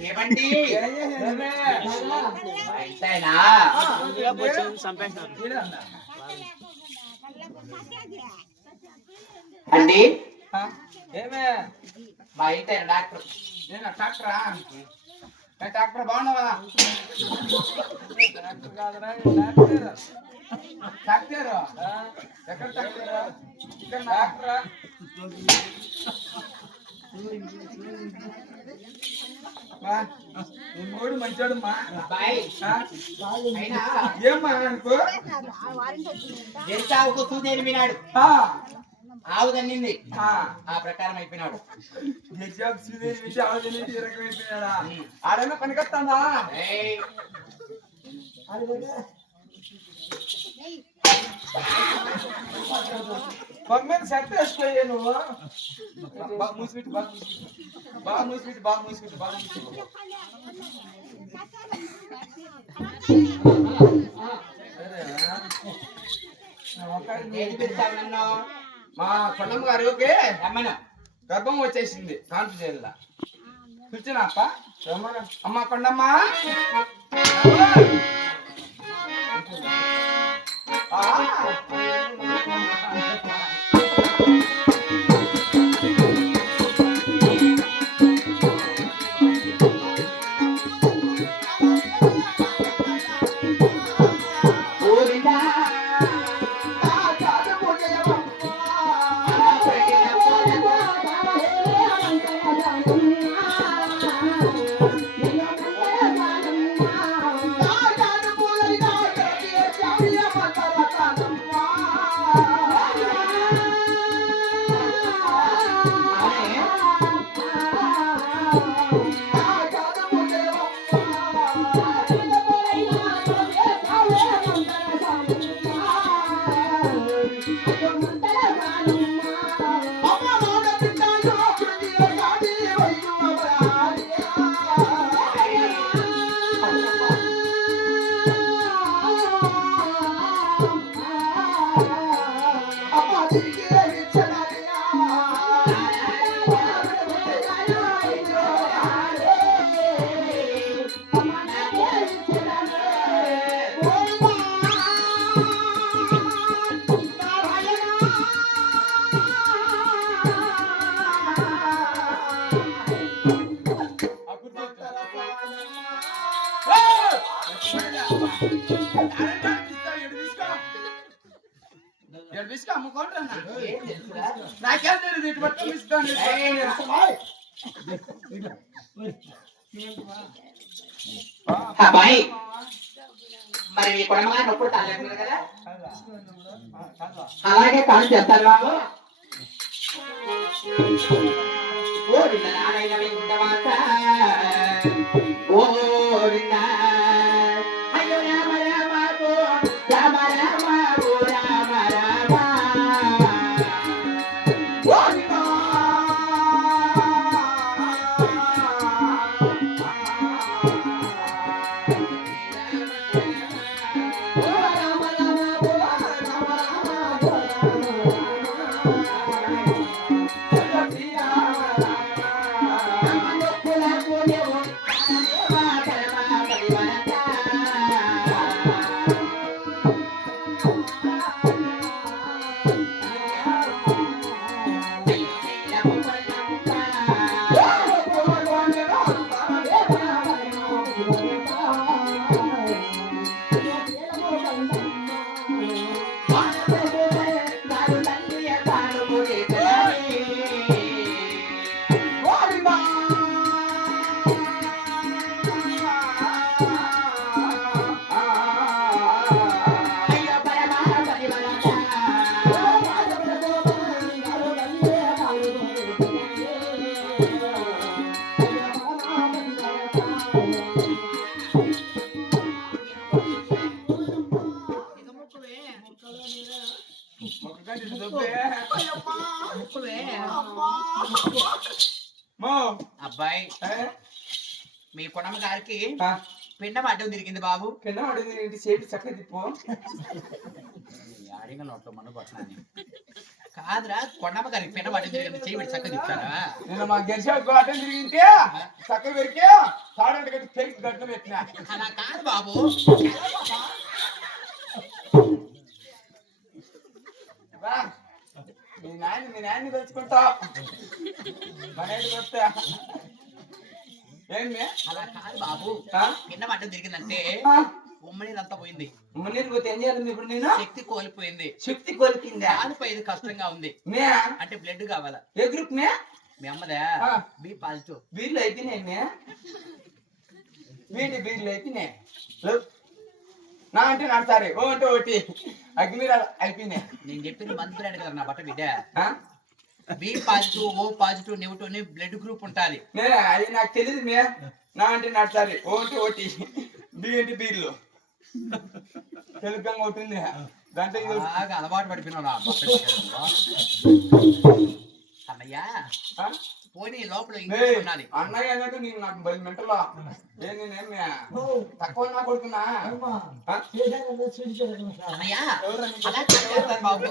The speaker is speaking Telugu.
ఏమండి అండి ఏమే మా ఇంటి డాక్టర్ నేను డాక్టరా డాక్టర్ బాగున్నావా డాక్టర్ కాదురా డాక్టర్ డాక్టర్ ఎక్కడ డాక్టర్ ఇక్కడ డాక్టరా మూడు మంచోడమ్మా ఏమ్మా అనుకో ఎంత ఆవుకు సూది ఎనిమినాడు ఆవు తన్నింది ఆ ప్రకారం అయిపోయినాడు అయిపోయినాడా ఆడైనా పనికొస్తాడా మమ్మీని సెట్ వేసుకోయే నువ్వు బాగా మూసిపెట్టి బాగా మూసిపెట్టి బాగా మూసిపెట్టి బాగా మూసిపెట్టి మా కొండమ్మ గారికి గర్భం వచ్చేసింది కాన్పు చేయాల కూర్చున్నా అప్ప అమ్మ కొండమ్మ నాకేం తెలియదు ఇటు పట్టుకొని ఇస్తాను అబ్బాయి మరి మీ కుటుంబాన్ని నొప్పుడు తల్లి కదా అలాగే కాదు చేస్తారు బాబు అయ్యో రామ రామ రామ రామ రామ రామ అబ్బాయి మీ కుటుంబ గారికి పిండం అడ్డం తిరిగింది బాబు. కింద పడింది ఏంటి చేతి చక్కగా తిప్పు. అడిగిన నోట్లో మన్ను కొట్టాను కాదురా, కొండమ్మ గారికి పిండం అడ్డం తిరిగింది, చేయి చక్కగా తిప్పారా? నేను మా గెలిచాకు అడ్డం తిరిగింటే చక్కగా పెరికే తాడంటే కట్టి చేతి గట్టు పెట్టినా. అలా కాదు బాబు. రా, మీ నాయన్ని తెలుసుకుంటా. మా నాయనకి వస్తా ఏమి అలా కాదు బాబు. పిండం అడ్డం తిరిగిందంటే ఉమ్మనీరంతా పోయింది. నీరు పోతే ఏం చేయాలి ఇప్పుడు? నేను శక్తి కోల్పోయింది. శక్తి కోల్పోయిందా? కాలిపోయేది కష్టంగా ఉంది. మే అంటే బ్లడ్ కావాలా? ఏ గ్రూప్ మే? మీ అమ్మదా బి పాజిటివ్. బీర్లు అయిపోయినాయి మే. బీర్లు అయిపోయినాయి. నా అంటే నాడు సారీ, ఓ అంటే ఒకటి అగ్నిరాలు అయిపోయినాయి. నేను చెప్పిన మంత్రాడు కదా నా బట్ట బిడ్డ. B positive, O positive, negative blood group ఉండాలి. అది నాకు తెలియదు మే. నా అంటే నాడు సారీ, ఓ అంటే ఒకటి, బి అంటే బీర్లు తెలుగుగా అవుతుంది. దాంట్లో బాగా అలవాటు పడిపోయినావు నా బట్ట అన్నయ్య. పోనీ లోపల ఇంగ్లీష్ ఉండాలి. అన్నయ్య అన్నట్టు నేను నాకు బలి మెంటలో నేనేమి తక్కువ నా కొడుకున్నా. అన్నయ్య అలా చేస్తాను బాబు.